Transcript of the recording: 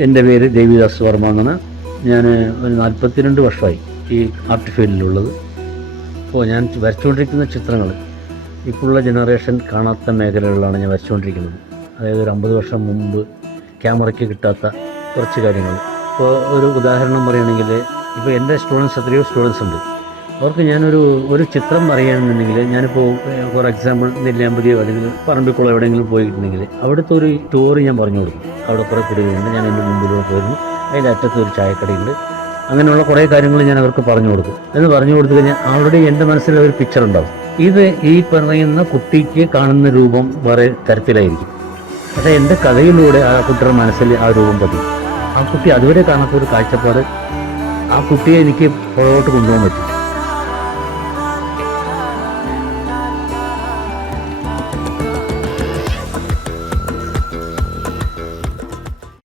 എൻ്റെ പേര് ദേവിദാസ് വർമ്മ എന്നാണ്. ഞാൻ ഒരു 42 വർഷമായി ഈ ആർട്ട് ഫീൽഡിലുള്ളത്. അപ്പോൾ ഞാൻ വരച്ചുകൊണ്ടിരിക്കുന്ന ചിത്രങ്ങൾ ഇപ്പോഴുള്ള ജനറേഷൻ കാണാത്ത മേഖലകളിലാണ് ഞാൻ വരച്ചുകൊണ്ടിരിക്കുന്നത്. അതായത് ഒരു 50 വർഷം മുമ്പ് ക്യാമറയ്ക്ക് കിട്ടാത്ത കുറച്ച് കാര്യങ്ങൾ. ഇപ്പോൾ ഒരു ഉദാഹരണം പറയുകയാണെങ്കിൽ, ഇപ്പോൾ എൻ്റെ സ്റ്റുഡൻസ് എത്രയോ സ്റ്റുഡൻസ് ഉണ്ട്. അവർക്ക് ഒരു ചിത്രം വരയ്യാണെന്നുണ്ടെങ്കിൽ, ഞാനിപ്പോൾ ഫോർ എക്സാമ്പിൾ നെല്ലിയാമ്പതിയോ അല്ലെങ്കിൽ പറമ്പിക്കുളം എവിടെയെങ്കിലും പോയിട്ടുണ്ടെങ്കിൽ അവിടുത്തെ ഒരു സ്റ്റോറി ഞാൻ പറഞ്ഞു കൊടുക്കും. അവിടെ കുറേ കുടികളുണ്ട്, ഞാൻ എൻ്റെ മുമ്പിലൂടെ പോയിരുന്നു, അതിൻ്റെ അറ്റത്ത് ഒരു ചായക്കടയുണ്ട്, അങ്ങനെയുള്ള കുറേ കാര്യങ്ങൾ ഞാൻ അവർക്ക് പറഞ്ഞു കൊടുക്കും. എന്ന് പറഞ്ഞു കൊടുത്തു കഴിഞ്ഞാൽ അവരുടെ എൻ്റെ മനസ്സിൽ ഒരു പിക്ചർ ഉണ്ടാവും. ഇത് ഈ പറയുന്ന കുട്ടിക്ക് കാണുന്ന രൂപം വേറെ തരത്തിലായിരിക്കും. പക്ഷേ എൻ്റെ കഥയിലൂടെ ആ കുട്ടിയുടെ മനസ്സിൽ ആ രൂപം പതിയും. ആ കുട്ടി അതുവരെ കാണാത്ത ഒരു കാഴ്ചപ്പാട് ആ കുട്ടിയെ എനിക്ക് പുറകോട്ട് കൊണ്ടുപോകാൻ പറ്റും.